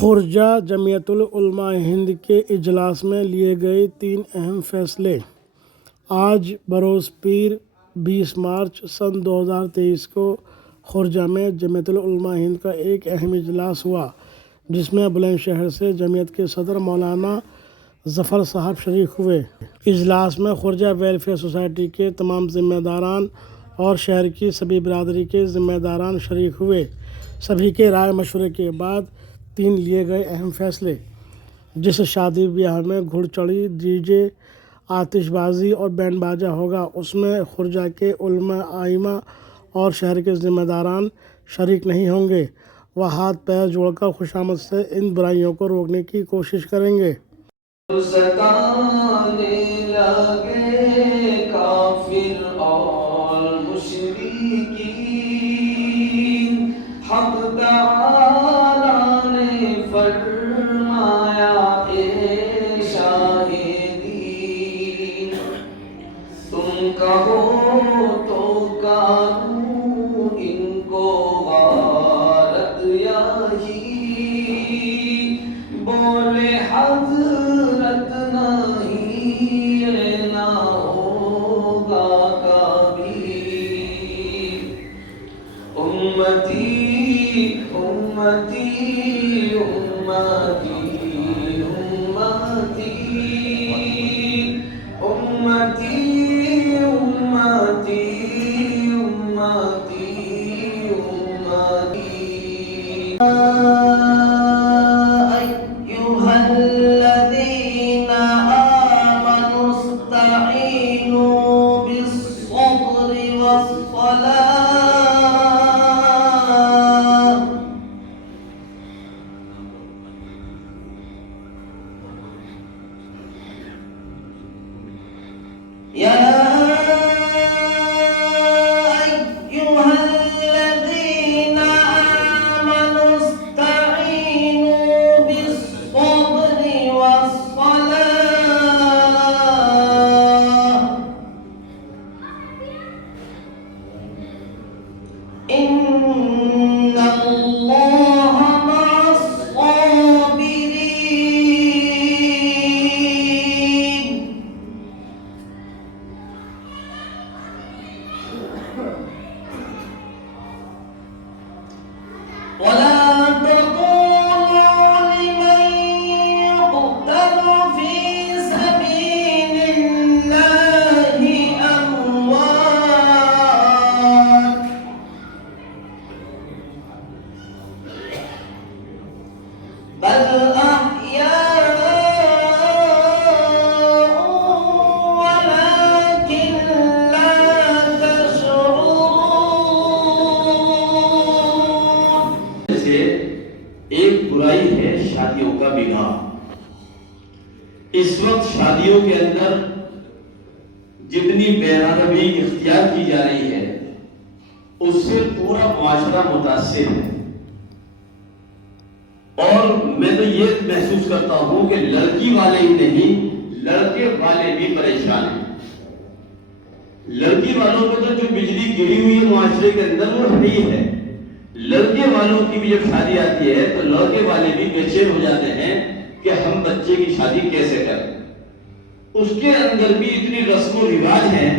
خورجہ جمعیت العلماء ہند کے اجلاس میں لیے گئے 3 اہم فیصلے۔ آج بروز پیر 20 مارچ سن 2023 کو خورجہ میں جمعیت العلماء ہند کا ایک اہم اجلاس ہوا، جس میں بلند شہر سے جمعیت کے صدر مولانا ظفر صاحب شریک ہوئے۔ اجلاس میں خورجہ ویلفیئر سوسائٹی کے تمام ذمہ داران اور شہر کی سبھی برادری کے ذمہ داران شریک ہوئے۔ سبھی کے رائے مشورے کے بعد 3 لیے گئے اہم فیصلے، جس شادی بیاہ میں گھڑ چڑھی، ڈی جے، آتش بازی اور بینڈ باجا ہوگا، اس میں خورجہ کے علماء، ائمہ اور شہر کے ذمہ داران شریک نہیں ہوں گے۔ وہ ہاتھ پیر جوڑ کر خوشامد سے ان برائیوں کو روکنے کی کوشش کریں گے۔ ستانے لگے کافر اور مشرکین، حق تعالیٰ نے فرمایا اے شاہدین، تم کہو تو کروں ان کو غارت یہی، بولے حضرت نہیں نہ ہوگا کبھی، امتی امتی امتی امتی امتی امتی امتی أيها الذين آمنوا استعينوا بالصبر والصلاة، يا أيها الذين آمنوا استعينوا بالصبر والصلاة، إن الله مع الصابرين، ولا تقولوا لمن يقتل في سبيل الله أموات، بل أحياء ولكن لا تشعرون۔ سے ایک برائی ہے شادیوں کا بگاڑ۔ اس وقت شادیوں کے اندر جتنی بے ادبی اختیار کی جا رہی ہے، اس سے پورا معاشرہ متاثر ہے، اور میں تو یہ محسوس کرتا ہوں کہ لڑکی والے ہی نہیں، لڑکے والے بھی پریشان ہیں۔ لڑکی والوں کو تو جو بجلی گری ہوئی ہے معاشرے کے اندر وہ نہیں ہے، لڑکے والوں کی بھی جب شادی آتی ہے تو لڑکے والے بھی بے چین ہو جاتے ہیں کہ ہم بچے کی شادی کیسے کریں۔ اس کے اندر بھی اتنی رسم و رواج ہیں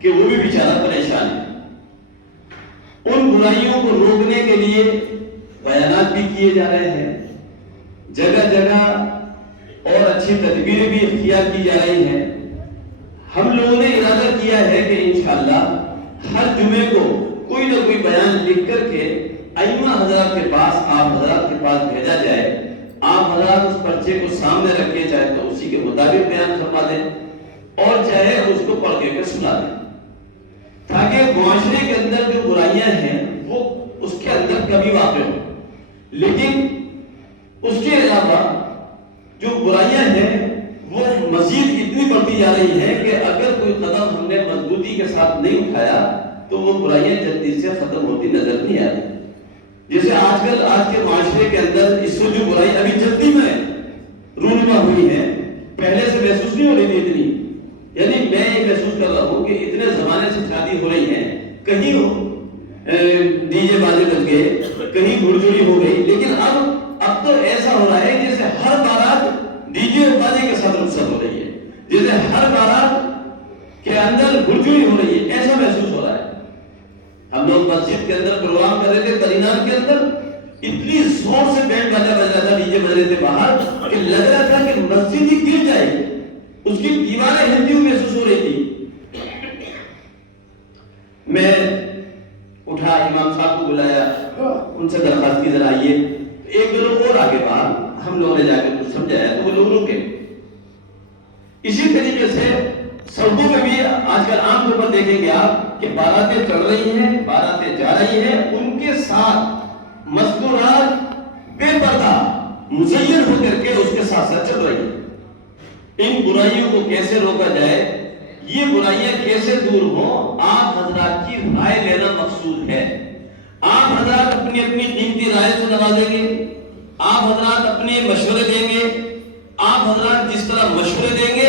کہ وہ بھی بیچارہ پریشان ہے۔ ان برائیوں کو روکنے کے لیے بیانات بھی کیے جا رہے ہیں، جگہ جگہ اور اچھی تدبیریں بھی اختیار کی جا رہی ہیں۔ ہم لوگوں نے ارادہ کیا ہے کہ انشاءاللہ ہر جمعے کو کوئی نہ کوئی بیان لکھ کر کے ائمہ حضرات کے پاس، آپ حضرات کے پاس بھیجا جائے۔ آپ حضرات اس پرچے کو سامنے رکھے، چاہے تو اسی کے مطابق بیان فرما دیں اور چاہے اس کو پڑھ کے سنا دیں، تاکہ معاشرے کے اندر جو برائیاں ہیں وہ اس کے اندر کبھی واقع ہو۔ لیکن اس کے علاوہ جو برائیاں ہیں وہ مزید اتنی بڑھتی جا رہی ہیں کہ اگر کوئی قدم ہم نے مضبوطی کے ساتھ نہیں اٹھایا تو وہ برائیاں جلدی سے ختم ہوتی نظر نہیں آتی۔ جیسے آج کے معاشرے کے اندر اس سے جو برائی ابھی جلدی میں رونما ہوئی ہے، پہلے سے محسوس نہیں ہو رہی تھی اتنی، یعنی میں یہ محسوس کر رہا ہوں کہ اتنے زمانے سے شادی ہو رہی ہے، کہیں ڈی جے بازے بج گئے، کہیں گھڑ چوری ہو گئی، لیکن اب تو ایسا ایسا ہو رہا ہے جیسے ہر بارات ڈی جے بازے کے ساتھ رخصت ہو رہی ہے، جیسے ہر بارات کے اندر گرجوئی ہو رہی ہے، ایسا محسوس ہو رہا ہے۔ ہم لوگ مسجد کے اندر پروگرام کر رہے تھے ترینات کے اندر، اتنی زور سے بینڈ باجا بج رہا تھا، ڈی جے بج رہے تھے باہر کہ لگ رہا تھا کہ مسجد ہی گر جائے گی، اس کی دیواریں ہلتی ہوئی محسوس ہو رہی تھی۔ میں اٹھا، امام صاحب کو بلایا، ان سے درخواست کی ذرا آئیے، ایک دو لوگ اور آگے باہر، ہم لوگوں نے جا کے کچھ سمجھایا تو وہ لوگ رکے۔ اسی طریقے سے سڑکوں میں بھی آج کل عام طور پر دیکھیں گے آپ کہ باراتیں چل رہی ہیں، باراتیں جا رہی ہیں، ان کے ساتھ مستورات بے پردہ مزین ہو کر کے اس کے ساتھ ساتھ چل رہی ہیں۔ ان برائیوں کو کیسے روکا جائے، یہ برائیاں کیسے دور ہوں، آپ حضرات کی رائے لینا مقصود ہے۔ آپ حضرات اپنی اپنی قیمتی رائے سے نوازیں گے، آپ حضرات اپنے مشورے دیں گے، آپ حضرات جس طرح مشورے دیں گے،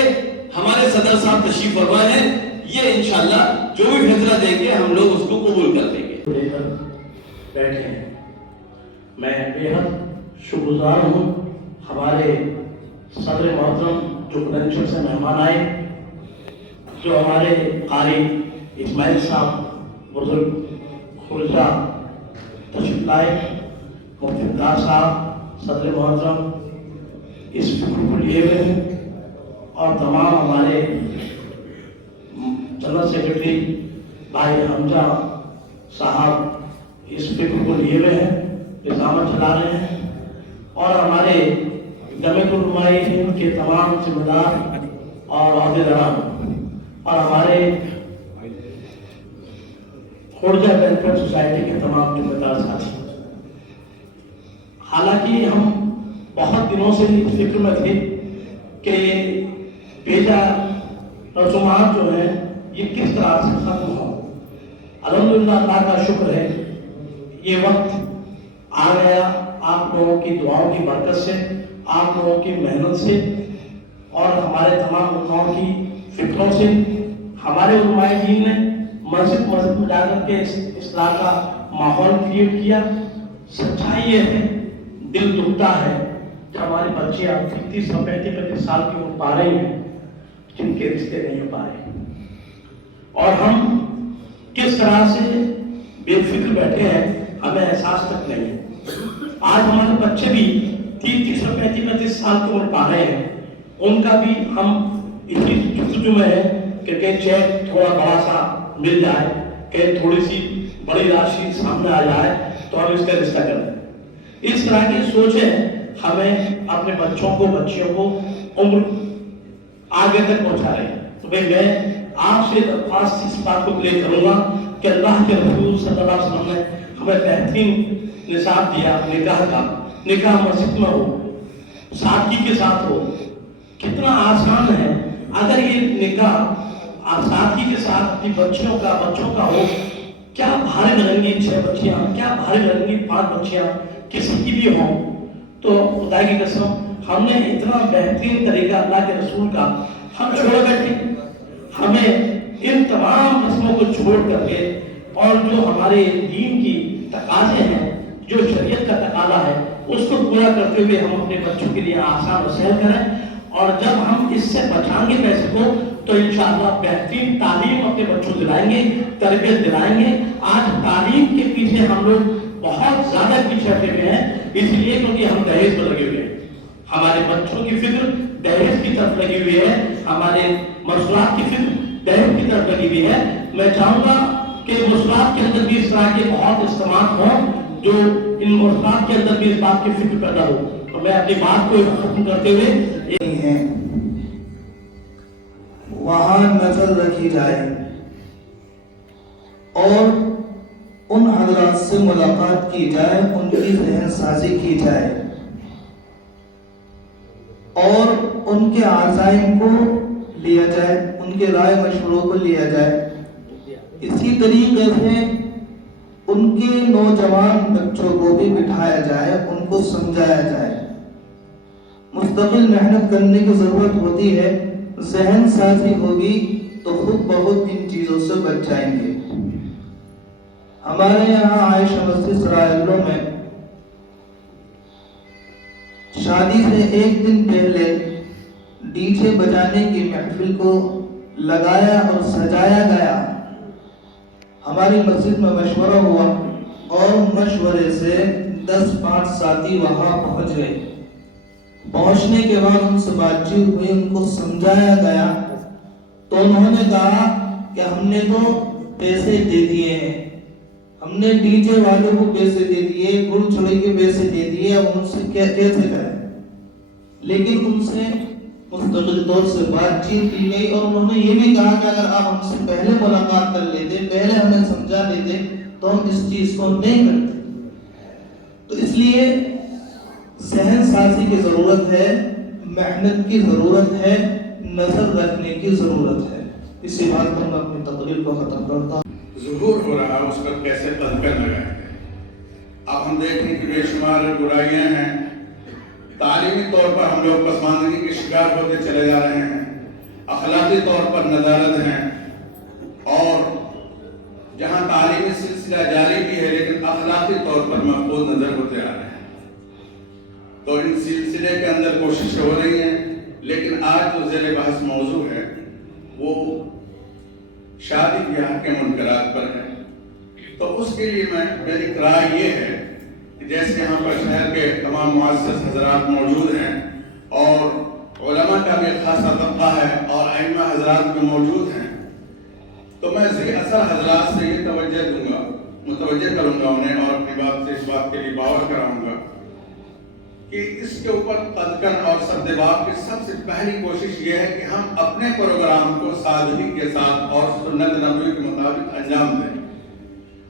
ہمارے صدر صاحب تشریف فرما ہے، یہ انشاءاللہ جو بھی فیصلہ دیں گے ہم لوگ اس کو قبول کر دیں گے۔ لے کر بیٹھے ہیں، میں بے حد شکر گزار ہوں ہمارے صدر محترم جو پرنچر سے مہمان آئے، جو ہمارے قاری اسماعیل صاحب بزرگ خرجہ تشریف لائے، مفتی فراز صاحب صدر محترم اس فکر کو لیے ہوئے ہیں، اور تمام ہمارے جنرل سیکرٹری بھائی حمزہ صاحب اس فکر کو لیے ہوئے ہیں، نظامت چلا رہے ہیں، اور ہمارے جمعیت علماء ہند کے تمام ذمہ دار اور عہدیداران، اور ہمارے خرجہ ویلفیئر سوسائٹی کے تمام ذمہ دار ساتھی۔ حالانکہ ہم بہت دنوں سے اس فکر میں تھے کہ بیجا رسومات جو ہیں یہ کس طرح سے ختم ہو۔ الحمدللہ اللہ کا شکر ہے یہ وقت آ گیا، آپ لوگوں کی دعاؤں کی برکت سے، آپ لوگوں کی محنت سے، اور ہمارے تمام علماء کی فکروں سے۔ ہمارے علماء دین نے مسجد میں جا کر کے اصلاح کا ماحول کریٹ کیا۔ سچائی یہ ہے، دل دکھتا ہے کہ ہمارے بچے اب 30 اور 35 سال کی عمر پا رہے ہیں جن کے رشتے نہیں ہو پا رہے، اور ہم کس طرح سے بے فکر بیٹھے ہیں ہمیں احساس تک نہیں ہے۔ آج ہمارے بچے بھی 30 اور 35 سال کی عمر پا رہے ہیں، ان کا بھی ہم اسی جستجو میں ہے کہ چیک تھوڑا بڑا سا مل جائے، کہ تھوڑی سی بڑی راشی سامنے آ جائے تو ہم اس کا رشتہ کر دیں۔ اس طرح کی سوچیں ہمیں اپنے بچوں کو، بچیوں کو عمر آگے تک پہنچا رہے ہیں۔ تو میں آپ سے درخواست اس بات کو کلیئر کروں گا کہ اللہ کے رسول صلی اللہ علیہ وسلم نے ہمیں بہترین نصاب دیا نکاح کا۔ نکاح مسجد میں ہو، سادگی کے ساتھ ہو، کتنا آسان ہے۔ اگر یہ نکاح آپ سادگی کے ساتھ اپنی بچوں کا ہو، کیا بھاری لگیں گی 6 بچیاں، کیا بھاری لگیں گی 5 بچیاں کسی کی بھی ہوں۔ تو خدا کی قسم ہم نے اتنا بہترین طریقہ اللہ کے رسول کا ہم چھوڑ بیٹھے، ہمیں ان تمام رسموں کو چھوڑ کر کے، اور جو ہمارے دین کی تقاضے ہیں، جو شریعت کا تقاضا ہے، اس کو پورا کرتے ہوئے ہم اپنے بچوں کے لیے آسان و سہل کریں۔ اور جب ہم اس سے بچائیں گے پیسے کو تو انشاءاللہ بہترین تعلیم اپنے بچوں کو دلائیں گے، تربیت دلائیں گے۔ آج تعلیم کے پیچھے ہم لوگ بہت زیادہ پیچھے ہٹے ہوئے ہیں، اس لیے کیونکہ ہم دہیج پر لگے ہوئے ہیں۔ ہمارے بچوں کی فکر دہیج کی طرف لگی ہوئی ہے، ہمارے مسئلات کی فکر دہیج کی طرف لگی ہوئی ہے۔ میں چاہوں گا کہ مسئلات کے اندر بھی اس طرح کے بہت اجتماعات ہوں جو ان مسئلات کے اندر بھی اس بات کی فکر پیدا ہو۔ تو میں اپنی بات کو ختم کرتے ہوئے ہیں وہاں نظر رکھی جائے اور ان حضرات سے ملاقات کی جائے، ان کی ذہن سازی کی جائے اور ان کے عزائم کو لیا جائے، ان کے رائے مشوروں کو لیا جائے۔ اسی طریقے سے ان کے نوجوان بچوں کو بھی بٹھایا جائے، ان کو سمجھایا جائے۔ مستقل محنت کرنے کی ضرورت ہوتی ہے، ذہن سازی ہوگی تو خود بخود ان چیزوں سے بچ جائیں گے۔ ہمارے یہاں عائشہ مسجد سرائے اللہ میں شادی سے ایک دن پہلے ڈی جے بجانے کی محفل کو لگایا اور سجایا گیا۔ ہماری مسجد میں مشورہ ہوا اور مشورے سے 10-5 ساتھی وہاں پہنچ گئے۔ پہنچنے کے بعد ان سے بات چیت ہوئی، ان کو سمجھایا گیا تو انہوں نے کہا کہ ہم نے تو پیسے دے دیے ہیں، ہم نے ڈی جے والوں کو پیسے دے دیے، گڑ چھڑی کے پیسے دے دیے، اب ان سے کیسے کریں؟ لیکن ان سے مستقل طور سے بات چیت کی گئی اور انہوں نے یہ بھی کہا کہ اگر آپ ہم سے پہلے ملاقات کر لیتے، پہلے ہمیں سمجھا دیتے تو ہم اس چیز کو نہیں کرتے۔ تو اس لیے ذہن سازی کی ضرورت ہے، محنت کی ضرورت ہے، نظر رکھنے کی ضرورت ہے۔ اسی بات پر میں اپنی تقریر کو ختم کرتا ہوں۔ ظہور ہو رہا ہے اس پر کیسے قدم لگائیں گے۔ اب ہم دیکھیں کہ بے شمار برائیاں ہیں، تعلیمی طور پر ہم لوگ پسماندگی کے شکار ہوتے چلے جا رہے ہیں، اخلاقی طور پر ندالت ہیں، اور جہاں تعلیمی سلسلہ جاری بھی ہے لیکن اخلاقی طور پر محفوظ نظر ہوتے آ رہے ہیں۔ تو ان سلسلے کے اندر کوششیں ہو رہی ہیں، لیکن آج جو ذیل بحث موضوع ہے وہ شادی بیاہ کے منکرات پر ہے۔ تو اس کے لیے میری رائے یہ ہے کہ جیسے یہاں پر شہر کے تمام معزز حضرات موجود ہیں اور علماء کا بھی خاصا طبقہ ہے اور ائمہ حضرات بھی موجود ہیں، تو میں ذی اثر حضرات سے یہ متوجہ کروں گا انہیں اور اپنی بات سے اس بات کے لیے باور کراؤں گا کہ اس کے اوپر قدکن اور سدباب کی سب سے پہلی کوشش یہ ہے کہ ہم اپنے پروگرام کو سادگی کے ساتھ اور سنت نبوی کے مطابق انجام دیں،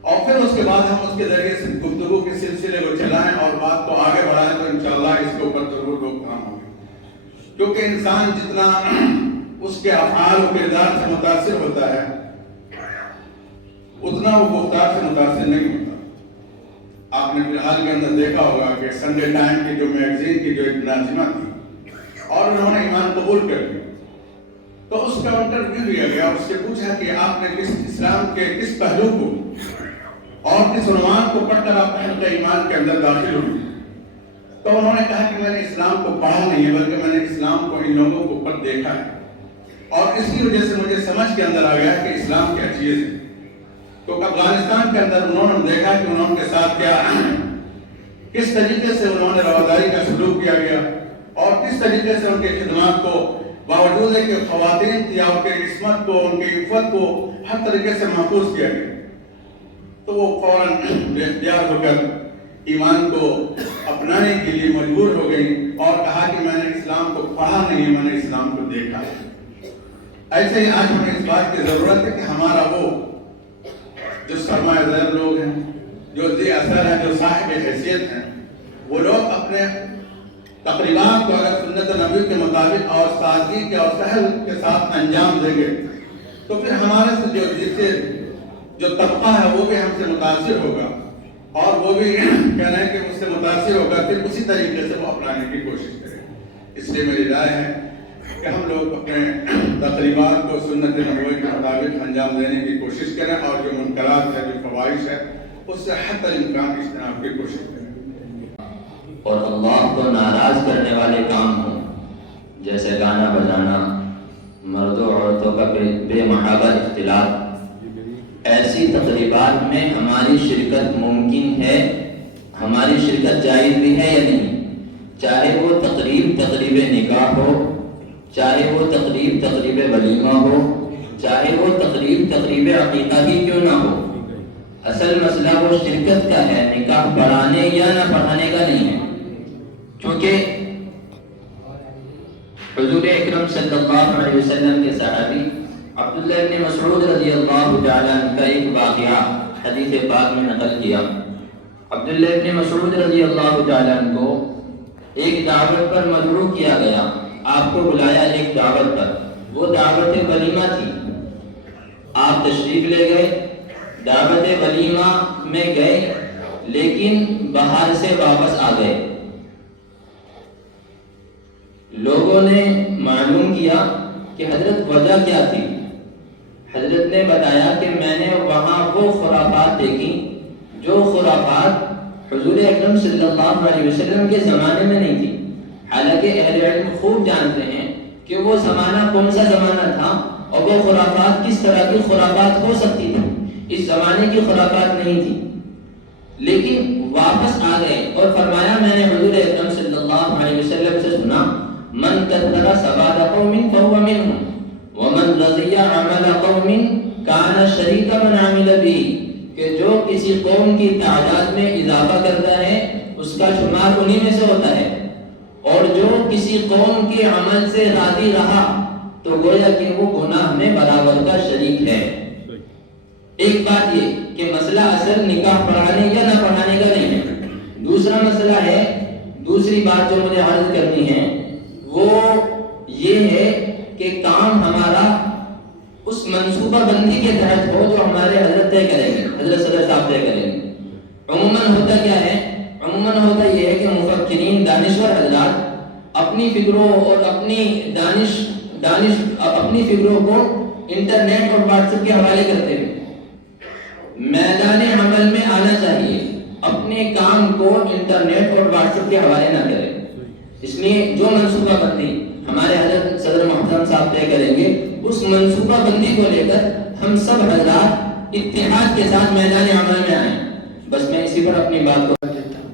اور پھر اس کے بعد ہم اس کے ذریعے سے گفتگو کے سلسلے کو چلائیں اور بات کو آگے بڑھائیں، تو انشاءاللہ اس کے اوپر ضرور روک تھام ہوگی۔ کیونکہ انسان جتنا اس کے افعال و کردار سے متاثر ہوتا ہے اتنا وہ گفتار سے متاثر نہیں ہوتا۔ آپ نے فی الحال کے اندر دیکھا ہوگا کہ سنڈے ٹائم کی جو میگزین کی جو ایک ناظمہ تھی اور انہوں نے ایمان قبول کر لیا، تو اس کا انٹرویو لیا گیا اور اس سے پوچھا کہ آپ نے اسلام کے کس پہلو کو اور کس عنوان کو پڑھ کر آپ حلقہ ایمان کے اندر داخل ہوئے؟ تو انہوں نے کہا کہ میں نے اسلام کو پڑھا نہیں ہے بلکہ میں نے اسلام کو ان لوگوں کو اوپر دیکھا ہے، اور اس کی وجہ سے مجھے سمجھ کے اندر آ گیا کہ اسلام کیا چیز ہے۔ تو افغانستان کے اندر انہوں نے دیکھا کہ انہوں کے ساتھ کیا کس طریقے سے انہوں نے رواداری کا سلوک کیا گیا اور کس طریقے سے ان کے خدمات کو باوجود ہے کہ خواتین یا ان کے عصمت کو ان کی عفت کو ہر طریقے سے محفوظ کیا گیا، تو وہ فوراً بے اختیار ہو کر ایمان کو اپنانے کے لیے مجبور ہو گئی اور کہا کہ میں نے اسلام کو پڑھا نہیں، میں نے اسلام کو دیکھا۔ ایسے ہی آج ہمیں اس بات کی ضرورت ہے کہ ہمارا وہ جو سرمایہ دار لوگ ہیں، جو ذی اثر ہیں، جو صاحب حیثیت ہیں، وہ لوگ اپنے تقریبات کو اگر سنت نبی کے مطابق اور سادگی کے اور سہل کے ساتھ انجام دیں گے تو پھر ہمارے سے جو طبقہ ہے وہ بھی ہم سے متاثر ہوگا اور وہ بھی کہہ رہے ہیں کہ مجھ سے متاثر ہوگا، پھر اسی طریقے سے وہ اپنانے کی کوشش کریں۔ اس لیے میری رائے ہے کہ ہم لوگ اپنے تقریبات کو سنت نبوی کے مطابق انجام دینے کی کوشش کریں اور جو منکرات ہے، جو فواحش ہے، اس سے حتی الامکان اجتناب کی کوشش کریں۔ اور اللہ کو ناراض کرنے والے کام ہوں جیسے گانا بجانا، مردوں عورتوں کا بے محابہ اختلاط، ایسی تقریبات میں ہماری شرکت ممکن ہے، ہماری شرکت جائز بھی ہے یا نہیں؟ چاہے وہ تقریب نکاح ہو، چاہے وہ تقریب ولیمہ ہو، چاہے وہ تقریب عقیقہ ہی کیوں نہ ہو، اصل مسئلہ وہ شرکت کا ہے، نکاح پڑھانے یا نہ پڑھانے کا نہیں ہے۔ کیونکہ حضور اکرم صلی اللہ علیہ وسلم کے صحابی عبداللہ ابن مسعود رضی اللہ تعالیٰ عنہ کا ایک واقعہ حدیث پاک میں نقل کیا۔ عبداللہ ابن مسعود رضی اللہ تعالیٰ عنہ کو ایک دعوت پر مدعو کیا گیا، آپ کو بلایا ایک دعوت پر، وہ دعوت ولیمہ تھی۔ آپ تشریف لے گئے، دعوت ولیمہ میں گئے لیکن باہر سے واپس آ گئے۔ لوگوں نے معلوم کیا کہ حضرت وجہ کیا تھی؟ حضرت نے بتایا کہ میں نے وہاں وہ خرافات دیکھی جو خرافات حضور اکرم صلی اللہ علیہ وسلم کے زمانے میں نہیں تھی۔ حالانکہ اہل علم خوب جانتے ہیں کہ وہ زمانہ کون سا زمانہ تھا اور وہ خرافات کس طرح کی خرافات ہو سکتی تھی. اس زمانے کی خرافات نہیں تھی، لیکن واپس آ گئے اور فرمایا میں نے حضور اکرم صلی اللہ علیہ وسلم سے سنا من کثر سواد قوم فهو منهم ومن رضی عمل قوم کان شریک من عمل به، کہ جو کسی قوم کی تعداد میں اضافہ کرتا ہے اس کا شمار انہی میں سے ہوتا ہے، اور جو کسی قوم کے عمل سے راضی رہا تو گویا کہ وہ گناہ میں برابر کا شریک ہے. ایک بات یہ کہ مسئلہ اصل نکاح پڑھانے یا نہ پڑھانے کا نہیں ہے. دوسرا مسئلہ ہے، دوسری بات جو مجھے عرض کرنی ہے وہ یہ ہے کہ کام ہمارا اس منصوبہ بندی کے تحت ہو جو ہمارے حضرت طے کریں گے، حضرت صدر صاحب طے کریں گے. عموماً ہوتا کیا ہے؟ عموماً ہوتا یہ ہے کہ مفکرین دانشور حضرات اپنی فکروں اور اپنی اپنی فکروں کو انٹرنیٹ اور واٹس ایپ کے حوالے کرتے ہیں. میدان عمل میں آنا چاہیے، اپنے کام کو انٹرنیٹ اور واٹس ایپ کے حوالے نہ کریں. اس لیے جو منصوبہ بندی ہمارے حضرت صدر محترم صاحب طے کریں گے اس منصوبہ بندی کو لے کر ہم سب حضرات اتحاد کے ساتھ میدان عمل میں آئیں. بس میں اسی پر اپنی بات کو دیتا ہوں.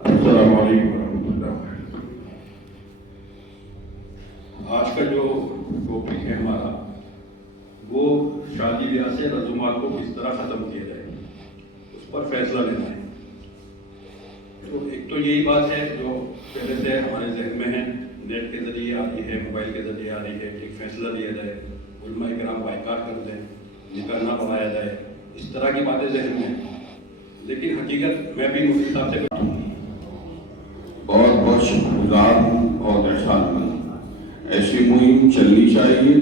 السلام علیکم ورحمۃ اللہ. آج کا جو ٹاپک ہے ہمارا وہ شادی بیاہ سے رسومات کو کس طرح ختم کیا جائے اس پر فیصلہ لینا ہے. تو ایک تو یہی بات ہے جو پہلے سے ہمارے ذہن میں ہے، نیٹ کے ذریعے آ رہی ہے، موبائل کے ذریعے آ رہی ہے کہ ایک فیصلہ لیا جائے، علماء کرام بائیکاٹ کر دیں، نکاح نہ پڑھایا جائے، اس طرح کی باتیں ذہن میں ہیں. لیکن حقیقت میں بھی مفتی صاحب سے بہت بہت شکر گزار ہوں اور احسان مند. ایسی مہم چلنی چاہیے،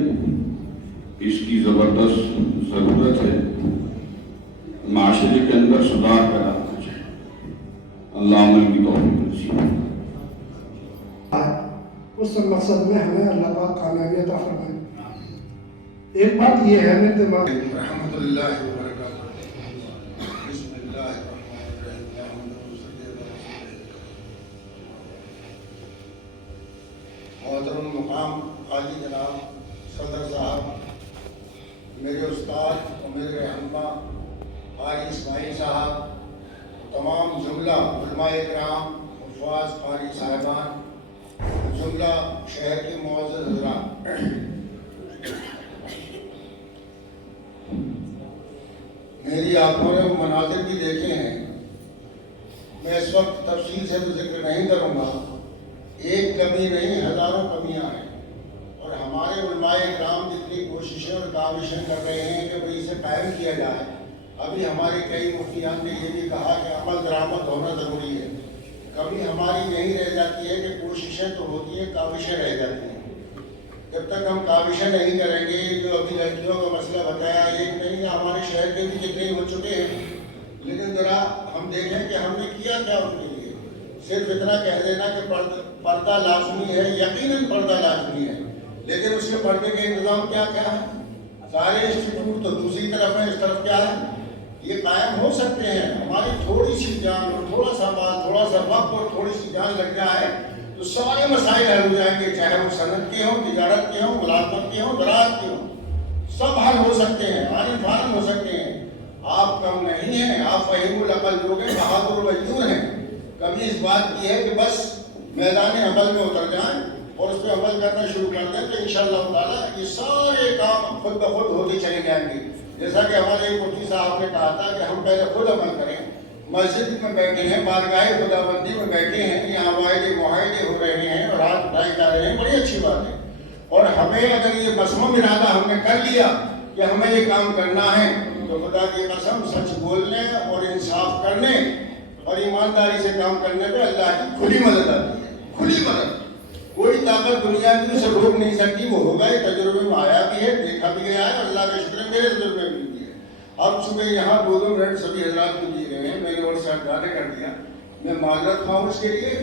اس کی زبردست ضرورت ہے. معاشرے کے اندر سدھار پیدا ہونا چاہیے. اللہ عمل کی توفیق نصیب. اس مقصد میں ہمیں اللہ پاک کامیابی عطا فرمائے. ایک بات یہ ہے میرے دماغ رحمۃ اللہ وبرکاتہ. بسم اللہ الرحمن الرحیم. محترم مقام قاضی جناب صدر صاحب، میرے استاد اور میرے رہنما قاری اسماعیل صاحب، تمام جملہ علماء کرام، حفاظ قاری صاحبان، جملہ شہر کے معزز حضرات، میری آنکھوں نے وہ مناظر بھی دیکھے ہیں. میں اس وقت تفصیل سے تو ذکر نہیں کروں گا. ایک کمی نہیں، ہزاروں کمیاں ہیں، اور ہمارے علماء کرام جتنی کوششیں اور کاوشیں کر رہے ہیں کہ وہ اسے قائم کیا جائے. ابھی ہمارے کئی مفتیان نے یہ بھی کہا کہ عمل درآمد ہونا ضروری ہے. کبھی ہماری یہی رہ جاتی ہے کہ کوششیں تو ہوتی ہیں، کاوشیں رہ جاتی ہیں. جب تک ہم کاوشیں نہیں کریں گے، جو ابھی لڑکیوں کا مسئلہ بتایا، ایک نہیں ہمارے شہر کے بھی کتنے ہو چکے ہیں، لیکن ذرا ہم دیکھیں کہ ہم نے کیا کیا ان کے لیے. صرف اتنا کہہ دینا کہ پردہ لازمی ہے، یقیناً پردہ لازمی ہے، لیکن اس کے پردے کے انتظام کیا کیا ہے؟ سارے انسٹیٹیوٹ تو دوسری طرف ہیں، اس طرف کیا ہے؟ یہ قائم ہو سکتے ہیں. ہماری تھوڑی سی جان اور تھوڑا سا بات، تھوڑا سا وقت اور تھوڑی سی جان لگ جائے تو سارے مسائل حل ہو جائیں گے، چاہے وہ صنعت کے ہوں، تجارت کے ہوں، ملازمت کے ہوں، زراعت کے ہوں. سب حل ہو سکتے ہیں، عالم فارم ہو سکتے ہیں. آپ کم نہیں ہیں، آپ فہیم العقل لوگ ہیں، بہادر الوجود ہیں. کبھی اس بات کی ہے کہ بس میدان عمل میں اتر جائیں اور اس پہ عمل کرنا شروع کر دیں تو انشاءاللہ تعالیٰ یہ سارے کام خود بخود ہوتے چلے جائیں گے. جیسا کہ ہمارے مفتی صاحب نے کہا تھا کہ ہم پہلے خود عمل کریں. مسجد میں بیٹھے ہیں، بارگاہ خدا بندی میں بیٹھے ہیں، یہاں واعدے معاہدے ہو رہے ہیں اور ہاتھ اٹھائے جا رہے ہیں، بڑی اچھی بات ہے. اور ہمیں اگر یہ مصمم ارادہ ہم نے کر لیا کہ ہمیں یہ کام کرنا ہے تو خدا کی قسم سچ بولنے اور انصاف کرنے اور ایمانداری سے کام کرنے پہ اللہ کی کھلی مدد آتی ہے. کھلی مدد کوئی طاقت دنیا کی اسے روک نہیں سکتی. وہ ہوگا، یہ تجربے میں آیا بھی ہے، دیکھا بھی گیا ہے، اللہ کا شکر ہے میرے تجربے میں بھی ہے. اب صبح یہاں 2 منٹ سبھی حضرات کو دیے گئے ہیں، میں نے اور سرکار نے کر دیا. میں معذرت خواہ اس کے لیے،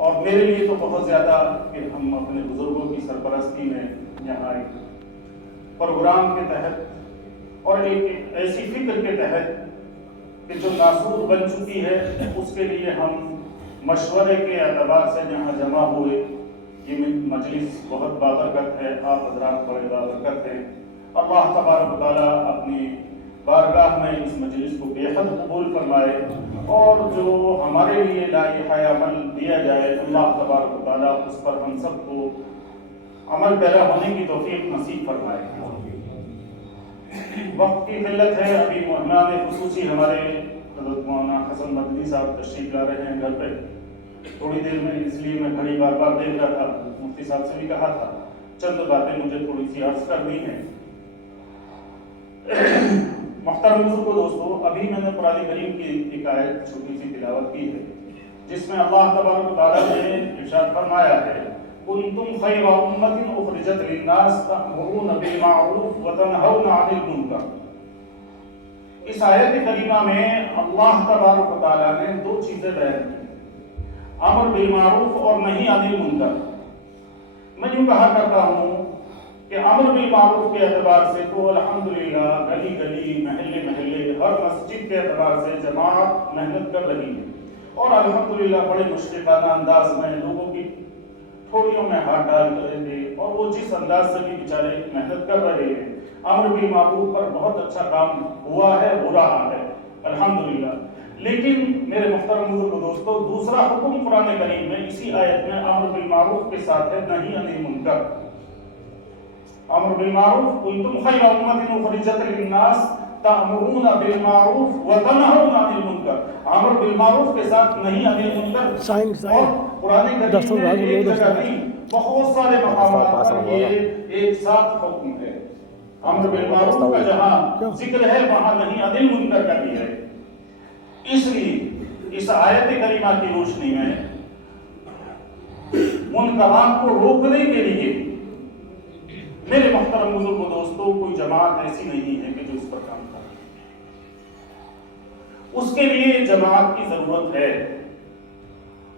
اور میرے لیے تو بہت زیادہ کہ ہم اپنے بزرگوں کی سرپرستی میں یہاں ایک پروگرام کے تحت اور ایک ایسی فکر کے تحت کہ جو ناسور بن چکی ہے اس کے لیے ہم مشورے کے اعتبار سے یہاں جمع ہوئے. یہ مجلس بہت بابرکت ہے، آپ حضرات بڑے بابرکت ہیں. اللہ تبارک و تعالیٰ اپنی بارگاہ میں اس مجلس کو بے حد قبول فرمائے اور جو ہمارے لیے لائحہ عمل دیا جائے اللہ تبارک و تعالیٰ اس پر ہم سب کو عمل پیرا ہونے کی توفیق نصیب فرمائے. وقت کی قلت ہے، ابھی مہمان خصوصی ہمارے حضرت مولانا حسن مدنی صاحب تشریف لا رہے ہیں گھر پہ. تھوڑی دیر میں اس لیے میں گھڑی بار بار دیکھ رہا تھا، مفتی صاحب سے بھی کہا تھا چند باتیں مجھے تھوڑی سی عرض کرنی ہیں. محترم بزرگ و دوستو، ابھی میں نے قرآن کریم کی ایک آیت چھوٹی سی تلاوت کی ہے جس میں اللہ تبارک و تعالیٰ نے ارشاد فرمایا ہے کنتم خیر امۃ اخرجت للناس تأمرون بالمعروف وتنہون عن المنکر. اس آیت کریمہ میں اللہ تبارک و تعالیٰ نے دو چیزیں بیان کی، امر بالمعروف اور نہی عن المنکر. میں یوں کہا کرتا ہوں کہ امر بالمعروف کے اعتبار سے تو الحمدللہ گلی گلی محلے محلے ہر مسجد کے اعتبار سے جماعت محنت کر رہی ہے اور الحمدللہ بڑے مشفقانہ انداز میں لوگوں کی تھوڑیوں میں ہاتھ ڈال رہے تھے اور وہ جس انداز سے بھی بیچارے محنت کر رہے ہیں. امر بالمعروف پر بہت اچھا کام ہوا ہے، ہو رہا ہے الحمدللہ. لیکن میرے محترم بزرگ و دوستو، دوسرا حکم قرآن کریم میں اسی آیت میں امر بالمعروف کے ساتھ ہے نہی عن المنکر. امر بالمعروف کنتم خیر امۃ اخرجت للناس تأمرون بالمعروف وتنہون عن المنکر. امر بالمعروف کے ساتھ نہی عن المنکر. اور قرآن کریم میں ایک جگہ نہیں بہت سارے مقامات پر یہ ایک ساتھ حکم ہے. امر بالمعروف کا جہاں ذکر ہے وہاں نہی عن المنکر کا بھی ہے. اس لیے اس آیت کریمہ کی روشنی میں منکرات کو روکنے کے لیے میرے محترم بزرگ و دوستوں کوئی جماعت ایسی نہیں ہے کہ جو اس پر کام کرے. اس کے لیے جماعت کی ضرورت ہے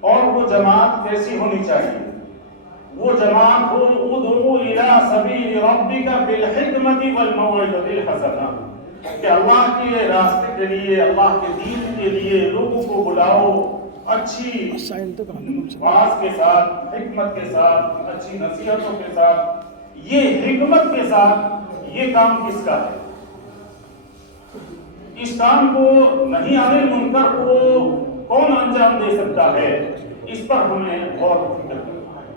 اور وہ جماعت کیسی ہونی چاہیے؟ وہ جماعت ہو ادعو الی سبیل ربک بالحکمۃ والموعظۃ الحسنہ، کہ اللہ کے راستے کے لیے، اللہ کے دین کے لیے لوگوں کو بلاؤ اچھی واعظ کے ساتھ، حکمت کے ساتھ، اچھی نصیحتوں کے ساتھ. یہ حکمت کے ساتھ یہ کام کس کا ہے؟ اس کام کو نہی عن المنکر کو کون انجام دے سکتا ہے؟ اس پر ہمیں غور و فکر کرنا ہے.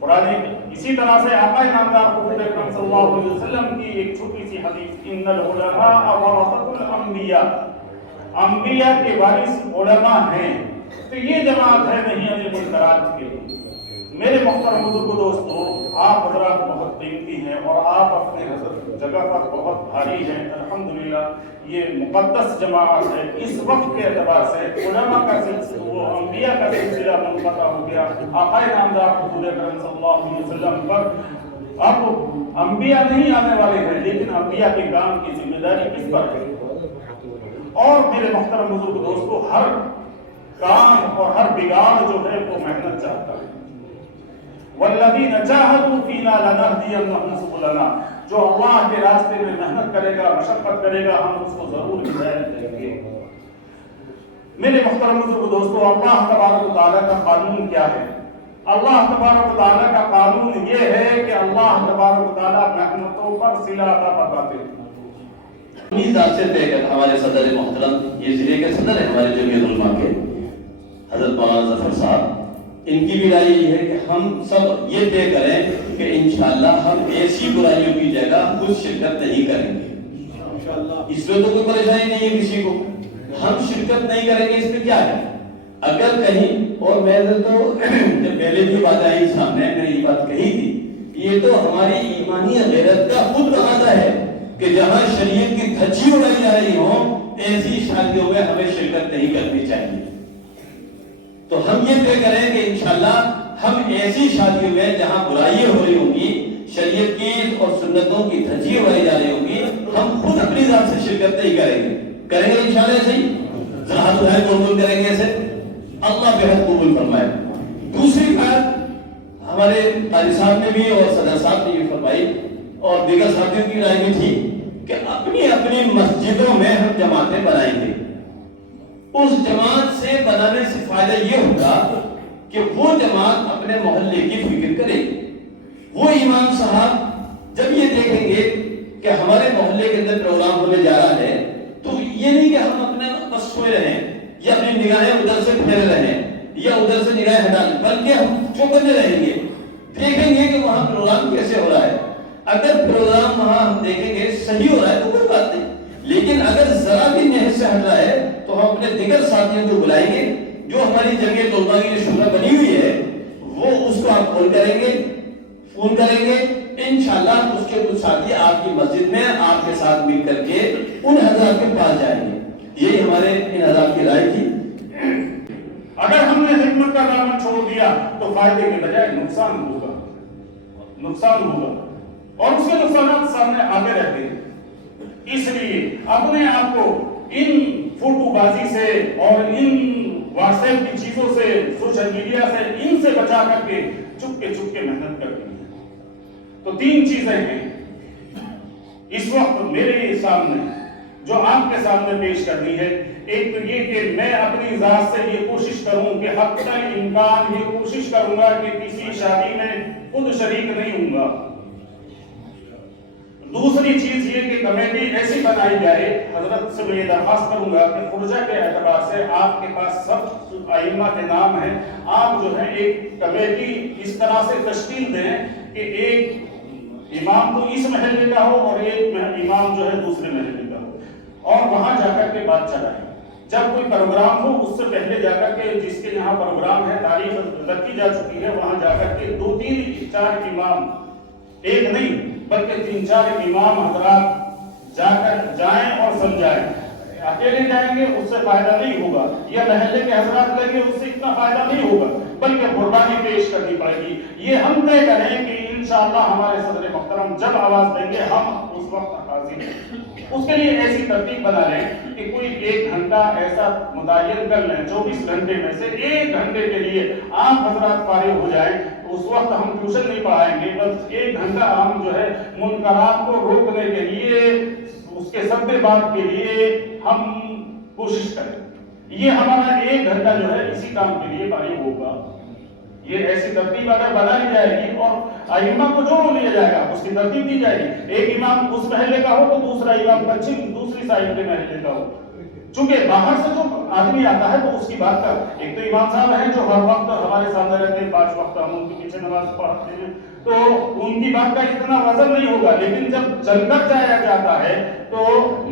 قرآن اسی طرح سے آقا نامدار حضور اکرم صلی اللہ علیہ وسلم کی ایک چھوٹی سی حدیث ان العلماء ورثۃ الانبیاء، انبیاء کے وارث علماء ہیں. تو یہ جماعت ہے نہی عن المنکرات کے لیے. میرے محترم بزرگ دوستو، آپ حضرات بہت قیمتی ہیں اور آپ اپنے جگہ پر بہت بھاری ہیں الحمدللہ. یہ مقدس جماعت ہے. اس وقت کے اعتبار سے علماء کا سلسلہ، وہ انبیاء کا سلسلہ منقطع ہو گیا. آقا نامدار حضور اکرم صلی اللہ علیہ وسلم پر اب انبیاء نہیں آنے والے ہیں، لیکن انبیاء کے کام کی ذمہ داری کس پر ہے؟ اور میرے محترم بزرگ دوستو، ہر کام اور ہر بگاڑ جو ہے وہ محنت چاہتا ہے. والذین جاہدوا فینا لنہدینہم سبلنا، جو اللہ کے راستے میں محنت کرے گا، مشقت کرے گا، ہم اس کو ضرور ہدایت دیں گے. میرے محترم بزرگ دوستو، اللہ تبارک و تعالیٰ کا قانون کیا ہے؟ اللہ تبارک و تعالیٰ کا قانون یہ ہے کہ اللہ تبارک و تعالیٰ محنتوں پر صلہ عطا فرماتے ہیں. اسی حساب سے طے کر ہمارے صدر محترم، یہ ضلع کے صدر ہیں ہمارے جمعیت علماء کے، حضرت مولانا ظفر صاحب، ان کی بھی رائے یہ ہے کہ ہم سب یہ طے کریں کہ انشاءاللہ ہم ایسی برائیوں کی جگہ خود شرکت نہیں کریں گے. اس میں تو کوئی پریشانی نہیں ہے کسی کو، ہم شرکت نہیں کریں گے. اس میں کیا ہے؟ اگر کہیں، اور میں نے تو جب پہلے بھی بات آئی سامنے، میں نے یہ بات کہی تھی، یہ تو ہماری ایمانی غیرت کا خود تقاضا ہے کہ جہاں شریعت کی دھجی اڑائی جا رہی ہو ایسی شادیوں میں ہمیں شرکت نہیں کرنی چاہیے. تو ہم یہ طے کریں کہ انشاءاللہ ہم ایسی شادیوں میں جہاں برائیاں ہو رہی ہوں گی، شریعت کی اور سنتوں کی دھجی اڑائی جا رہی ہوگی، ہم خود اپنی ذات سے شرکت نہیں کریں گے. کریں گے انشاءاللہ ایسے ہی؟ ذرا تو ہے قبول کریں گے ایسے؟ اللہ بہت قبول فرمائے. ہمارے قاری صاحب نے بھی اور صدر صاحب نے یہ فرمائی اور دیگر ساتھیوں کی رائے بھی تھی کہ اپنی اپنی مسجدوں میں ہم جماعتیں بنائیں گے. اس جماعت سے بنانے سے فائدہ یہ ہوگا کہ وہ جماعت اپنے محلے کی فکر کرے گی. وہ امام صاحب جب یہ دیکھیں گے کہ ہمارے محلے کے اندر پروگرام ہونے جا رہا ہے تو یہ نہیں کہ ہم اپنے بس سوئے رہیں یا اپنی نگاہیں ادھر سے پھیرے رہیں یا ادھر سے نگاہیں ہٹا لیں، بلکہ ہم چوکنے رہیں گے، دیکھیں گے کہ وہاں پروگرام کیسے ہو رہا ہے. اگر پروگرام وہاں ہم دیکھیں گے صحیح ہو رہا ہے تو کوئی بات نہیں، لیکن اگر ذرا بھی نہج سے ہٹ رہا ہے تو ہم اپنے دیگر ساتھیوں کو بلائیں گے. جو ہماری جمعیت علماء کی شورا بنی ہوئی ہے وہ اس کو آپ کال کریں گے، فون کریں گے، انشاءاللہ اس کے کچھ ساتھی آپ کی مسجد میں آپ کے ساتھ مل کر کے ان حضرات کے پاس جائیں گے. یہی ہمارے ان حضرات کی رائے تھی. اگر ہم نے حکمت کا دامن چھوڑ دیا تو فائدے کے بجائے نقصان ہوگا اور اس کے نقصانات سامنے آتے رہتے ہیں. اس لیے اپنے آپ کو ان فوٹو بازی سے اور ان واٹس ایپ کی چیزوں سے، سوشل میڈیا سے، ان سے بچا کر کے چپ کے محنت کرنی ہے. تو 3 چیزیں ہیں اس وقت میرے سامنے جو آپ کے سامنے پیش کرنی ہے. ایک تو یہ کہ میں اپنی ذات سے یہ کوشش کروں کہ حتی الامکان یہ کوشش کروں گا کہ کسی شادی میں خود شریک نہیں ہوں گا. دوسری چیز یہ کہ کمیٹی ایسی بنائی جائے، حضرت سے میں یہ درخواست کروں گا کہ خرجہ کے اعتبار سے آپ کے پاس سب ائمہ کے نام ہیں، آپ جو ہے ایک کمیٹی اس طرح سے تشکیل دیں کہ ایک امام تو اس محلے کا ہو اور ایک امام جو ہے دوسرے محلے کا ہو، اور وہاں جا کر کے بات چلائیں. جب کوئی پروگرام ہو اس سے پہلے جا کر کے جس کے یہاں پروگرام ہے، تاریخ رکھی جا چکی ہے، وہاں جا کر کے 2 3 4 امام، ایک نہیں بلکہ 3 4 امام حضرات جائیں اور سمجھائیں. اکیلے جائیں گے اس سے فائدہ نہیں ہوگا، یا محلے کے حضرات لیں گے اس سے اتنا فائدہ نہیں ہوگا، بلکہ قربانی پیش کرنی پڑے گی. یہ ہم طے کریں کہ انشاءاللہ ہمارے صدر محترم جب آواز دیں گے ہم اس وقت حاضر ہیں. اس کے لیے ایسی ترتیب بنا لیں کہ کوئی 1 گھنٹہ ایسا متعین کر لیں 24 گھنٹے میں سے 1 گھنٹے کے لیے آپ حضرات فارغ ہو جائیں. اس وقت ہم ٹیوشن نہیں پڑھائیں گے، بس 1 گھنٹہ ہم جو ہے منکرات کو روکنے کے لیے، اس کے سد بات کے لیے ہم کوشش کریں. یہ ہمارا 1 گھنٹہ جو ہے اسی کام کے لیے فارغ ہوگا. یہ ایسی ترتیب اگر بنا لی جائے گی اور ائمہ کو جوڑ لیا جائے گا، اس کی ترتیب دی جائے گی. ایک امام اس محلے کا ہو تو دوسرا امام پچھم دوسری سائڈ کے محلے کا ہو. چونکہ باہر سے جو آدمی آتا ہے تو اس کی بات کا، ایک تو امام صاحب ہیں جو ہر وقت ہمارے سامنے رہتے ہیں، 5 وقت ہم ان کے پیچھے نماز پڑھتے ہیں، تو ان کی بات کا اتنا وزن نہیں ہوگا. لیکن جب چل کر جایا جاتا ہے تو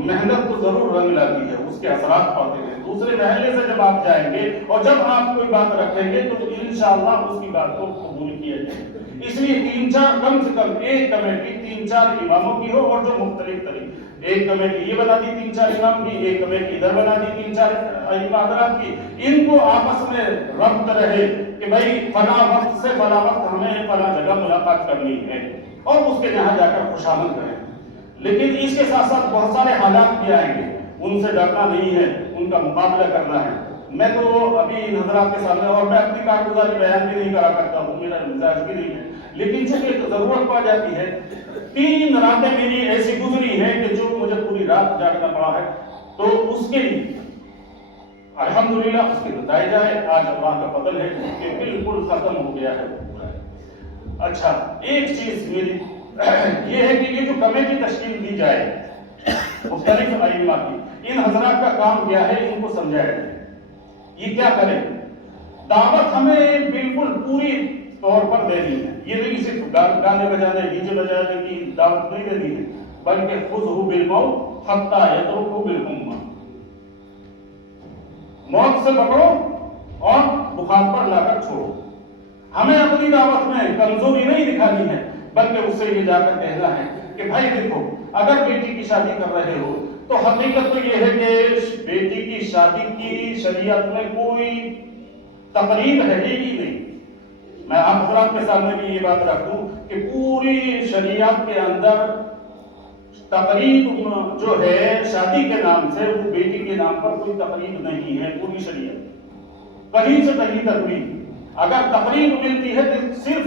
محنت تو ضرور رنگ لاتی ہے، اس کے اثرات پڑتے ہیں. دوسرے محلے سے جب آپ جائیں گے اور جب آپ کوئی بات رکھیں گے تو انشاءاللہ اس کی بات کو قبول کیا جائے. اس لیے 3 4 کم سے کم ایک کمیٹی 3 4 اماموں کی ہو، اور جو مختلف طریقے، ایک کمیٹی یہ بنا دی 3 4 امام کی، ایک کمیٹی ادھر بنا دی 3 4 ائمہ حضرات کی. ان کو آپس میں ربط رہے کہ بھائی فلاں وقت سے فلاں وقت ہمیں فلاں جگہ ملاقات کرنی ہے، اور اس کے یہاں جا کر خوشامد کریں. لیکن اس کے ساتھ ساتھ بہت سارے حالات بھی آئیں گے، ان سے ڈرنا نہیں ہے، ان کا مقابلہ کرنا ہے. میں تو ابھی ان حضرات کے سامنے، اور میں اپنی کارگزاری بیان بھی نہیں کرا کرتا ہوں، میرا مزاج بھی نہیں ہے، لیکن چونکہ ضرورت پا جاتی ہے. 3 راتیں میری ایسی گزری ہیں کہ جو مجھے پوری رات جاگنا پڑا ہے، تو اس کے لیے الحمدللہ اس کے نتائج آئے. آج اللہ کا فضل ہے کہ بالکل ختم ہو گیا ہے. اچھا، ایک چیز میری یہ ہے کہ یہ جو کمیٹی تشکیل دی جائے مختلف ائمہ کی، ان حضرات کا کام کیا ہے، ان کو سمجھایا جائے یہ کیا کریں. دعوت ہمیں بالکل پوری طور پر دینی ہے. یہ نہیں صرف گانے بجانے، ڈی جے بجانے کی دعوت نہیں دینی ہے، بلکہ خذہ بالموت حتی یترکہ بالامہ. موت سے پکڑو اور بخار پر لا کر چھوڑو. ہمیں اپنی دعوت میں کمزوری نہیں دکھانی ہے، بلکہ اس سے یہ جا کر کہنا ہے کہ بھائی دیکھو، اگر بیٹی کی شادی کر رہے ہو تو حقیقت تو یہ ہے کہ بیٹی کی شادی کی شریعت میں کوئی تقریب ہے ہی نہیں. میں آپ حضرات کے سامنے بھی یہ بات رکھ دوں کہ پوری شریعت کے اندر تقریب جو ہے شادی کے نام سے، وہ بیٹی کے نام پر کوئی تقریب نہیں ہے. پوری شریعت کہیں سے کہیں تقریب، اگر تقریب ملتی ہے تو صرف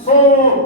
100